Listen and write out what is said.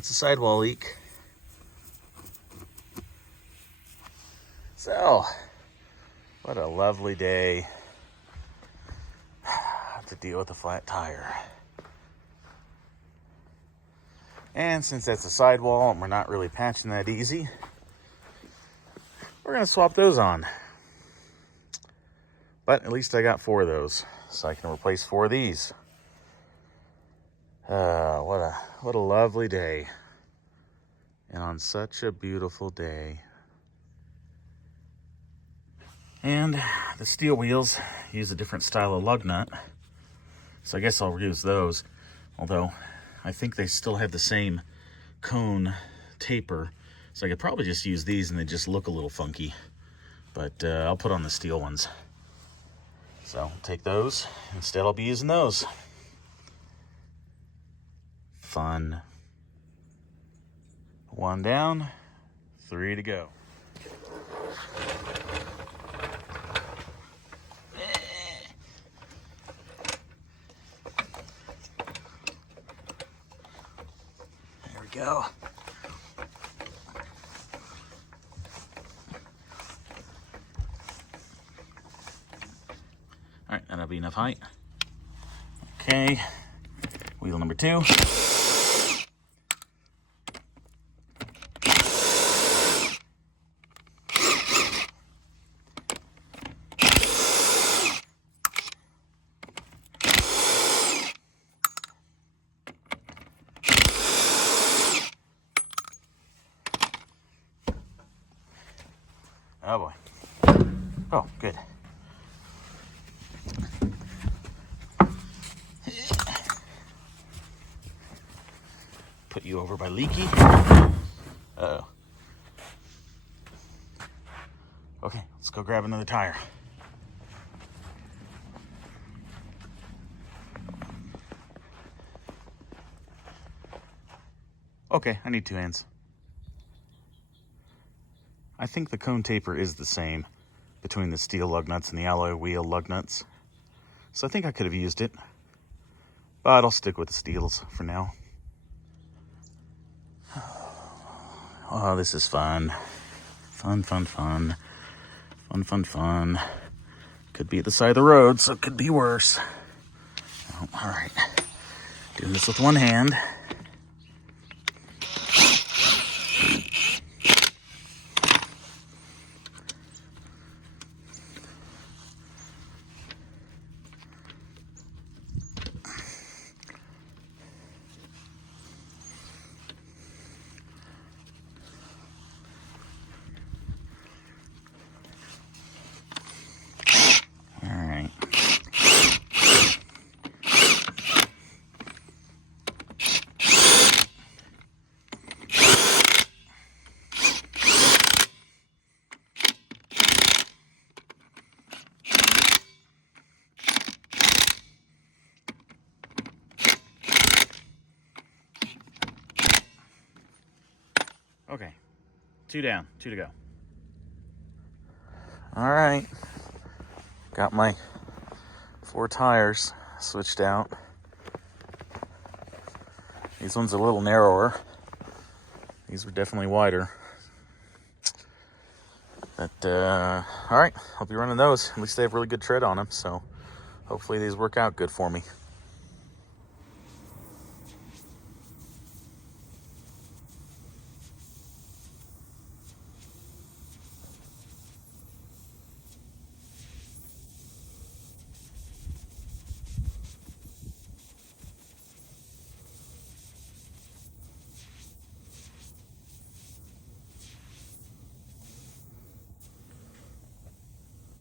It's a sidewall leak. So, what a lovely day to deal with a flat tire. And since that's a sidewall and we're not really patching that easy, we're gonna swap those on. But at least I got 4 of those, so I can replace 4 of these. What a lovely day. And on such a beautiful day. And the steel wheels use a different style of lug nut, so I guess I'll reuse those. Although, I think they still have the same cone taper, so I could probably just use these and they just look a little funky. But I'll put on the steel ones. So, take those. Instead, I'll be using those. Fun. 1 down, 3 to go. There we go. All right, that'll be enough height. Okay, wheel number 2. Oh boy. Oh, good. Put you over by Leaky. Uh-oh. Okay, let's go grab another tire. Okay, I need 2 hands. I think the cone taper is the same between the steel lug nuts and the alloy wheel lug nuts. So I think I could have used it, but I'll stick with the steels for now. Oh, this is fun. Fun, fun, fun. Fun, fun, fun. Could be at the side of the road, so it could be worse. Oh, all right. Doing this with 1 hand. Okay, 2 down, 2 to go. All right, got my 4 tires switched out. These ones are a little narrower. These were definitely wider. But, all right, I'll be running those. At least they have really good tread on them, so hopefully these work out good for me.